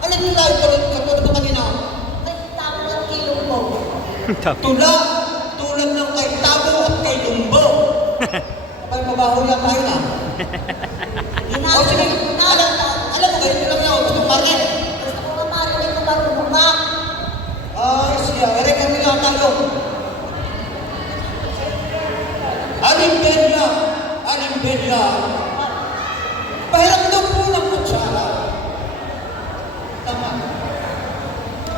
Ano yung tayo katulad ng kanina? May tao ng kilong mo. Tulad ng kay Tabo at kay Lumbo. Abay, mabaho lang tayo na. O sige, alam mo kayo, alam niyo, gusto marin. Gusto ko marinig ko marunong ka. Ay, siya, ere kami lang tayo. Alimberia. Pahiram daw po ng kutsara. Tama.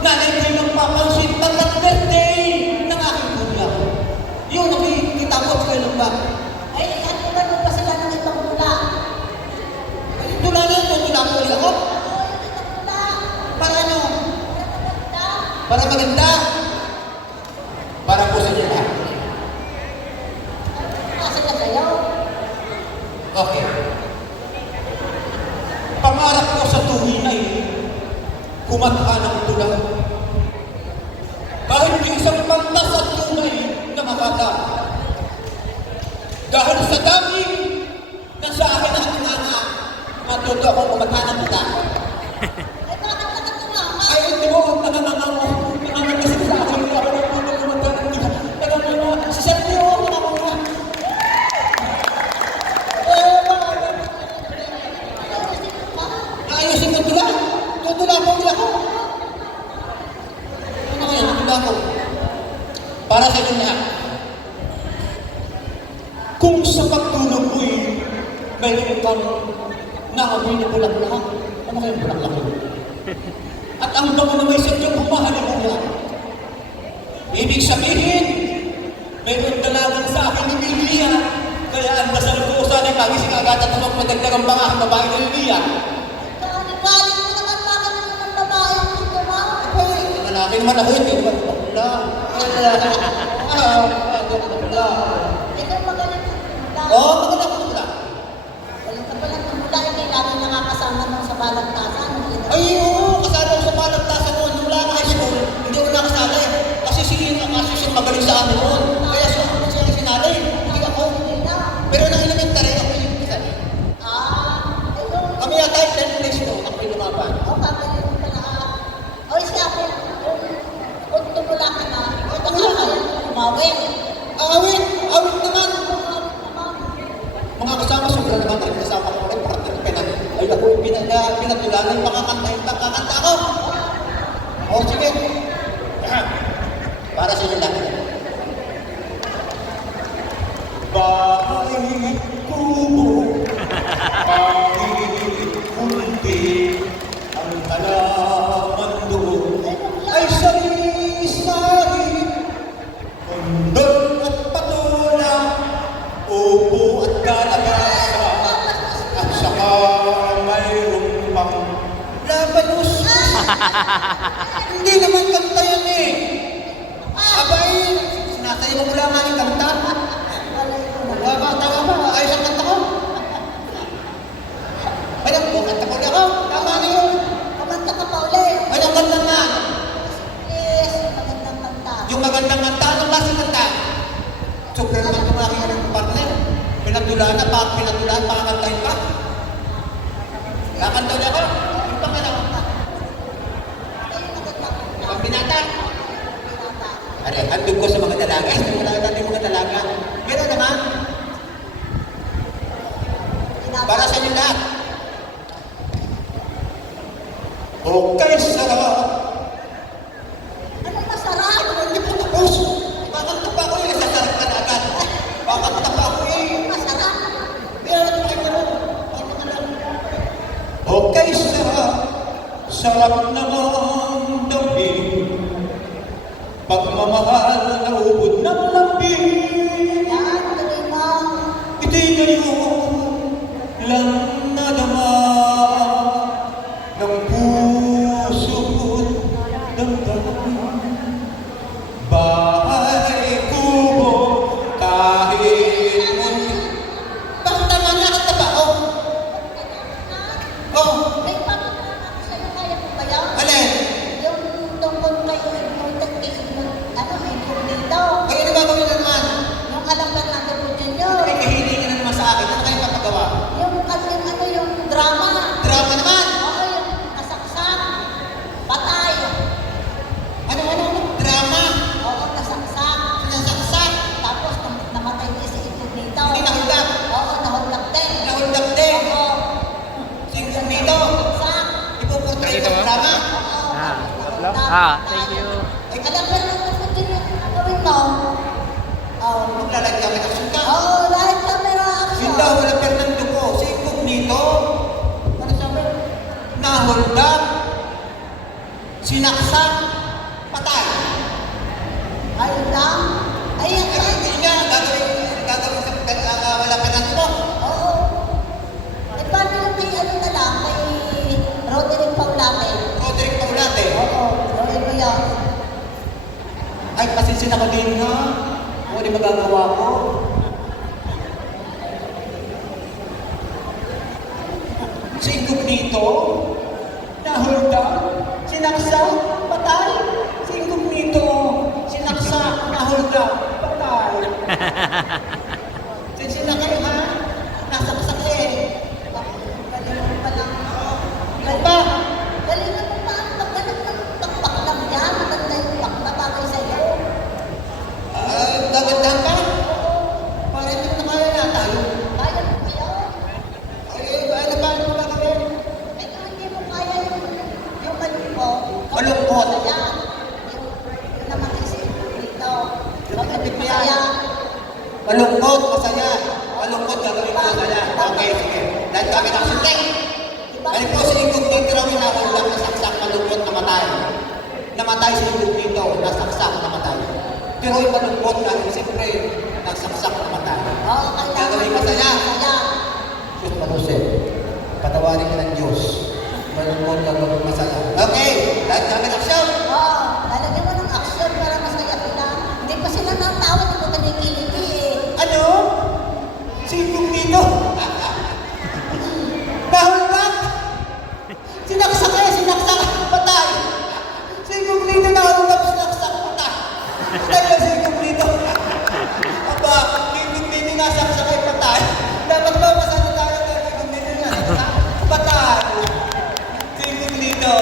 Nanay kayo ng papansin pagkat birthday ng aking kuya. Yun, nakikita ko sa kayo ba? Ay, hatulan mo pa sila ng itong mula. Ay, tula na ito, tula ko ulit ako. Oo, yung itong mula. Para ano? Para maganda. Para maganda. Para po sa inyo lahat. Asa ka sa'yo? Okay. Pangarap ko sa tuwin ay kumatha ng tula. Kahit isang pantas at tunay na makata. Dahil sa dami na sa akin ang anak, matuto akong kumatha ng tula. Ay, bakit ka tumama? Ay, hindi mo, nangangang kasi sa akin, hindi ako nagpunong kumatha ng tula. Nangangang si Sergio, nangangang. Ayusin ko tula. Tutula ko, tula ko. Ano kaya, tula ko. Para sa inyo lahat. Kung sa pagtulog mo'y mayroon kang naamoy na bulaklak, ano kaya bulaklak ko? At ang bango na may sadyang humahaligulan. Ibig sabihin, mayroon dalagang sa akin ni Lilia. Kaya ang dasal ko sana kagising agad at tumag madagdagang banga ang babae ni Lilia. Balik mo naman bakit mo ng babae ang gusto mo? Ay, malaki naman ako, hindi naman bakla. Bakla. Ikaw magaling ng mula. Oo, maganda ko bakla. Galing ka pala ng mula. Hindi namin nakakasama nung sa balagtasan. Ay, oo, kasama ko sa palagtasan noon. Nung lang high school, hindi ako nakasali. Kasi siya magaling sa amin noon. Kaya siya sinali. Hindi ako. Pero nang elementary, ako yung kasali. Ayun. Kami yata yung 10th place ko, ako yung lumaban. Kagaling mo pala. O, siya ako. Kung tumula ka na, ito ka kayo umawin. Awit naman. Umawin naman. Mga kasama, sobrang naman tayo kasama ko ulit. Parang pinag, ay ako yung pinatulanan, pakakanta ako. O, sige. Para sa inyo lang. Bahay kubo, kahit kunti, ang halaman doon ay sari-sari, kondon at patula, upo at kalabasa, at saka mayroong pang labanos. Hindi naman kanta yan eh. Abay, sinatayo mo lang nga yung kanta. Tama ba? Ayos ang kanta ko. Ay, kanta ko na ako. Tama na yun. Kamanta ka pa ulit. Ay, ang kanta nga. Yes, magandang kanta. Yung magandang kanta, anong klase kanta? Super naman itong aking partner. Pinatulaan, pakakantahin pa. Kakanta ulit ako. Yung pa nga lang. Ang binata. Ano, handog ko sa mga dalaga. Wala natin yung mga dalaga. Meron naman. Para sa inyo lahat. Okay, sarap. Ano masarap? Hindi po tapos. Kakanta pa ako eh. Sasarap ka na agad. Kakanta pa ako eh. Masarap. Meron naman kayo. Okay, sarap. Sarap naman damhin. Pagmamahal na ubod ng lambing. Yan, tuloy mo. Ito'y ngayon lang nadama ng puso ko't damdamin. Bahay kubo kahit munti. Bakit tama na kanta ba? Oh, May papagana ako sa'yo. Kaya mo ba yan? alin? Yung tungkol kayo video dito. Ay, ano gagawin na naman? Yung alam ka lang na po dyan yun. Ay, kahilingan na naman sa akin. Ano kayo papagawa? Yung kanya Thank you. Eh, alam mo lang kung din yung gawin mo. Oh. Maglalagay kami ng suka. Oh, live camera action. Yun daw, wala Fernando ko. Si Incognito. Ano sabi? Na-hold up. Sinaksak. Patay. Ayun lang. Ayun Ay, lang. hindi niya. Gagawin sa wala Fernando ko. Oo. Eh, paano yung may ano na lang, may Roderick Paulate? Roderick Paulate. Oo, gawin mo yan. Ay, pasinsin ako din ha. Ano di magagawa ko? Si Incognito, na-hold up, sinaksak, patay. Si Incognito, sinaksak, na-hold up, patay. Sinsin na kayo ha? Nasaksak eh. Galing mo pa lang. Ano ba? Galing mo pa ang pagganap ng takpak lang yan. Maganda yung takpa bagay sa'yo. Gagandahan pa? Para hindi na kaya na tayo. Kaya mo ba yan? Ay, ano ba? Ano ba gawin? Eh, kung hindi mo kaya yung malungkot. Malungkot? Yan. Yung naman kasi dito. Malungkot mo yan. Masaya. Malungkot, masaya. Malungkot, gagawin ko masaya. Okay, sige. Dahil kami nakasuntik. Diba? Ano po si Incognito raw yung nakulang nasaksak, malungkot, namatay. Namatay si Incognito, nasaksak, namatay. Pero yung malungkot dahil siyempre, nasaksak, namatay. Oo, kailangan. Gagawin masaya. Masaya. Diyos Manuse, patawarin ka ng Diyos. Malungkot, gagawin masaya. Okay, dahil kami nakasuntik. Oo, lalagyan mo ng action para masaya sila. Hindi pa sila natawa, hindi mo kinikiliti eh. Ano? Si Incognito? Nahulog! Sinaksak eh, sinaksak, patay! Si Incognito nahulog, sinaksak, patay! Dahil si Incognito. Aba, si Incognito nasaksak eh, patay. Dapat ba masano tayo dahil si Incognito nasaksak? Patay! Si Incognito.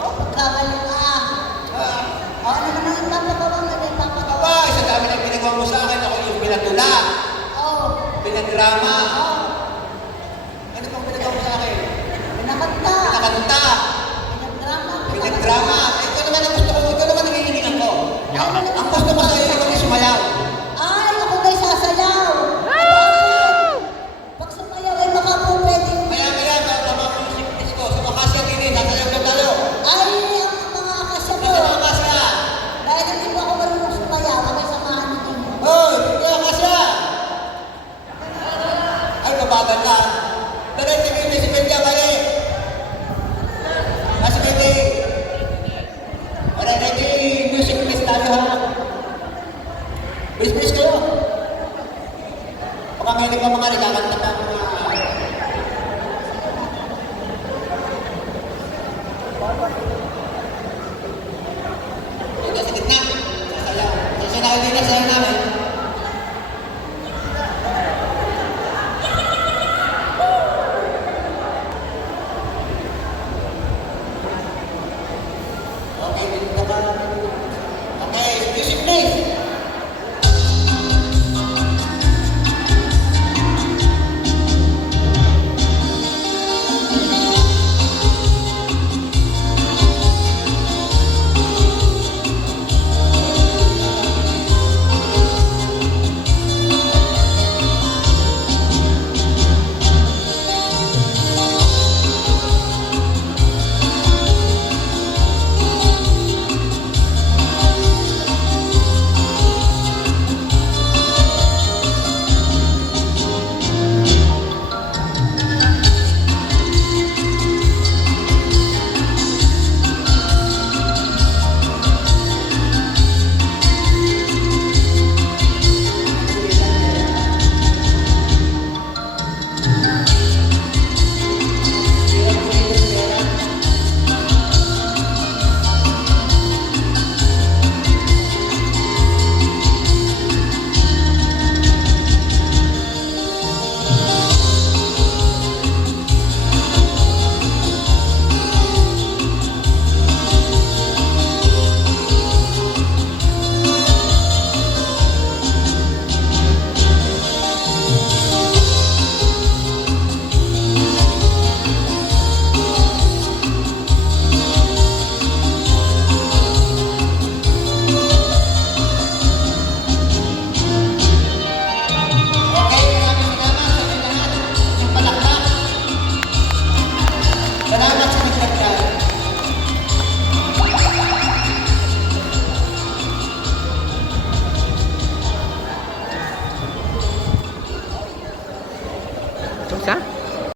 Oh, magkagaling ka. Oh, ano naman ang papagawa mo? Ano yung papagawa? Aba, isa dami na ginagawa mo sa akin. Ako yung pinatula, Oh, pinadrama. oh, Ano pang pinagawa mo sa akin? pinakanta. Nakakanta. Pinagdrama. Pinagdrama. Ito naman ang gusto ko. Ito naman ang hinihingan ko. Ano naman Ang gusto ko sa'yo yung sumayaw. Ay, ako ba'y sasayaw? Pag sumayaw ay baka po pwede. Maya-maya, tama ko yung siklis ko. Sa makasya din eh. Sasayaw ka tayo. Ay, ang mga akasya mo. Sa makasya. Dahil hindi mo ako marunong sumayaw, ako ay samahan ninyo. Hoy, kaya makasya. Ay, babagal ka. Diretso kayo si Benja, bali. Nasa ready. Alright, ready. Music please tayo ha. Please kayo. Baka may ka mga nagkakanta ka mga... Ito sa gitna. Sasayaw. Sasayaw din na sayaw namin. Okay, dito ka. Okay, music please.